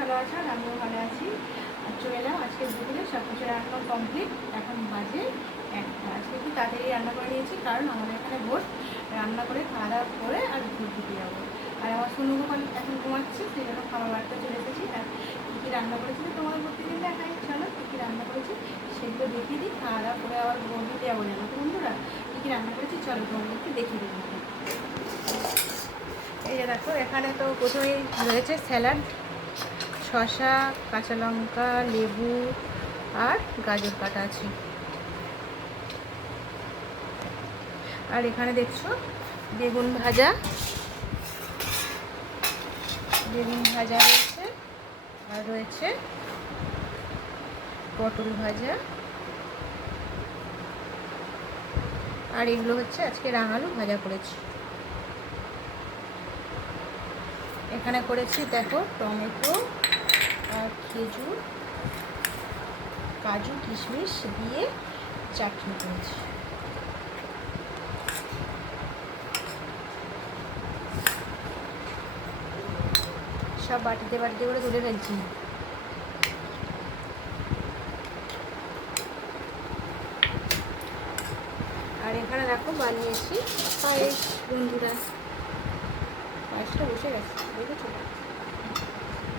ভালো আছো আর আমিও ভালো আছি। আর চলে এলাম আজকে দুপুরে সব কিছু রান্না কমপ্লিট। এখন বাজে একটা। আজকে একটু তাড়াতাড়ি রান্না করে নিয়েছি, কারণ আমাদের এখানে ভোর রান্না করে খাওয়া দাওয়া করে আর ভোর দিতে যাবো। আর আমার সুনুগোপাল এখন ঘুমাচ্ছে, সেই জন্য খাবার বাড়িতে চলে এসেছি। আর কী কী রান্না করেছি তোমাদের প্রতিদিন দেখাই, চলো কী কী রান্না করেছি সেগুলো দেখিয়ে দিই। খাওয়া দাওয়া করে আবার ভোর দিতে যাবো জানো তো বন্ধুরা। কী কী রান্না করেছি চলো তোমাদেরকে দেখিয়ে দিই। এই যে দেখো, এখানে তো প্রথমেই রয়েছে স্যালাড, শসা, কাঁচা লঙ্কা, লেবু আর গাজর কাটা আছে। আর এখানে দেখছো বেগুন ভাজা রয়েছে, আর রয়েছে পটল ভাজা, আর এগুলো হচ্ছে আজকে রাঙালু ভাজা করেছি। এখানে করেছি দেখো টমেটো আর খেজুর, কাজু কিশমিশ দিয়ে চাটনি করেছি। সব বাটিতে বাটিতে করে তুলে ফেলছি। আর এখানে দেখো বানিয়েছি পায়েস বন্ধুরা। পায়েসটা বসে গেছে, দেখেছো?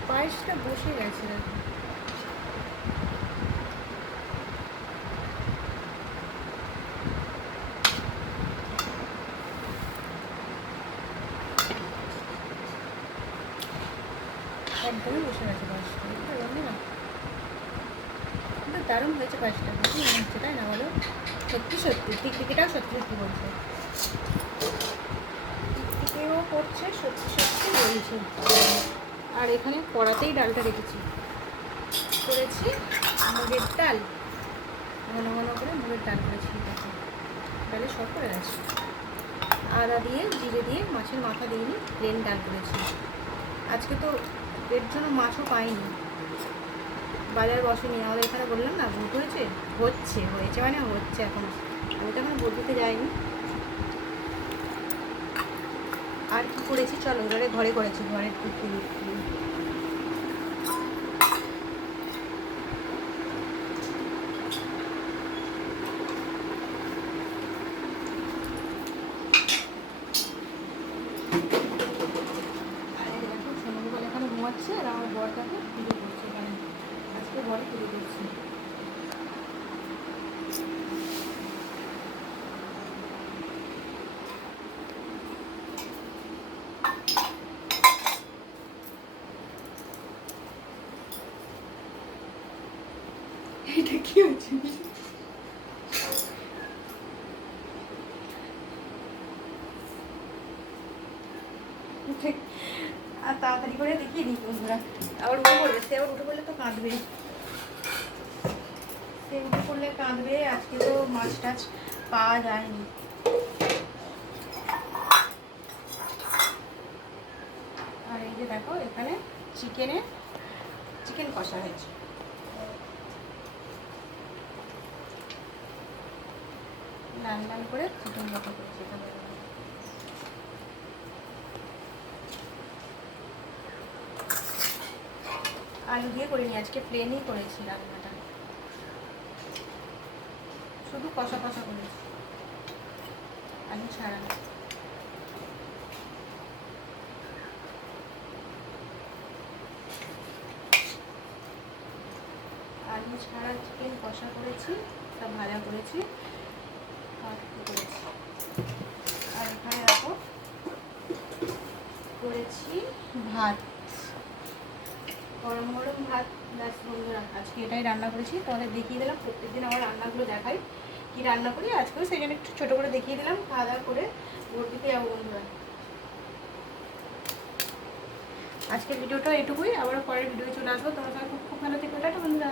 পায়েসটা বসে গেছে দেখো। একদমই বসে গেছে পায়েসটা, বুঝতে না? কিন্তু দারুণ হয়েছে পায়েসটা, বেশি মনে হচ্ছে তাই না বলো? সত্যি সত্যি টিকটিকিটাও সত্যি সত্যি বলছে, টিকটিকিও করছে, সত্যি সত্যি বলছে। আর এখানে কড়াতেই ডালটা রেখেছি, করেছি মুগের ডাল, ঘন ঘন করে মুগের ডাল করেছি। দেখো ডালে সব করে গেছে। আদা দিয়ে জিরে দিয়ে, মাছের মাথা দিইনি, প্লেন ডাল করেছি। আজকে তো এর জন্য মাছও পাইনি, বাজার বসেনি। আমাদের এখানে বললাম না ভোট হয়েছে, হয়েছে মানে হচ্ছে এখন। আমি তো এখন ভোট দিতে যাইনি। আর কি করেছি চলো এবারে ঘরে করেছি, ঘরের টুকরি। এখানে ঘুমাচ্ছে আর আমার বরটাকে পুজো করছে। এখানে আজকে বরে পুজো করছি। এটা কি হচ্ছে? আর তাড়াতাড়ি করে দেখিয়ে দিই বন্ধুরা। আবার উঠে পড়বে, সে আবার উঠে পড়লে তো কাঁদবে, সে উঠে পড়লে কাঁদবে। আজকে তো মাছ টাছ পাওয়া যায়নি। আর এই যে দেখো এখানে চিকেন কষা হয়েছে। লাল লাল করে চিকেন কষা করেছি। আলু দিয়ে করিনি, আজকে প্লেনই করেছি রান্নাটা, শুধু কষা কষা করেছি, আলু ছাড়া। আলু ছাড়া চিকেন কষা করেছি, সব ভাজা করেছি আর করেছি। আর এখানে দেখো করেছি ভাত, গরম গরম ভাত। ব্যাস বন্ধুরা, আজকে এটাই রান্না করেছি, তোমাদের দেখিয়ে দিলাম। প্রত্যেকদিন আমার রান্নাগুলো দেখাই কি রান্না করি, আজকেও সেই জন্য একটু ছোটো করে দেখিয়ে দিলাম। খাওয়া দাওয়া করে ভোট দিতে যাবো বন্ধুরা। আজকের ভিডিওটা এটুকুই, আবার পরের ভিডিও চলে আসবো। তোমার সবাই খুব খুব ভালো থেকো, টাটা বন্ধুরা।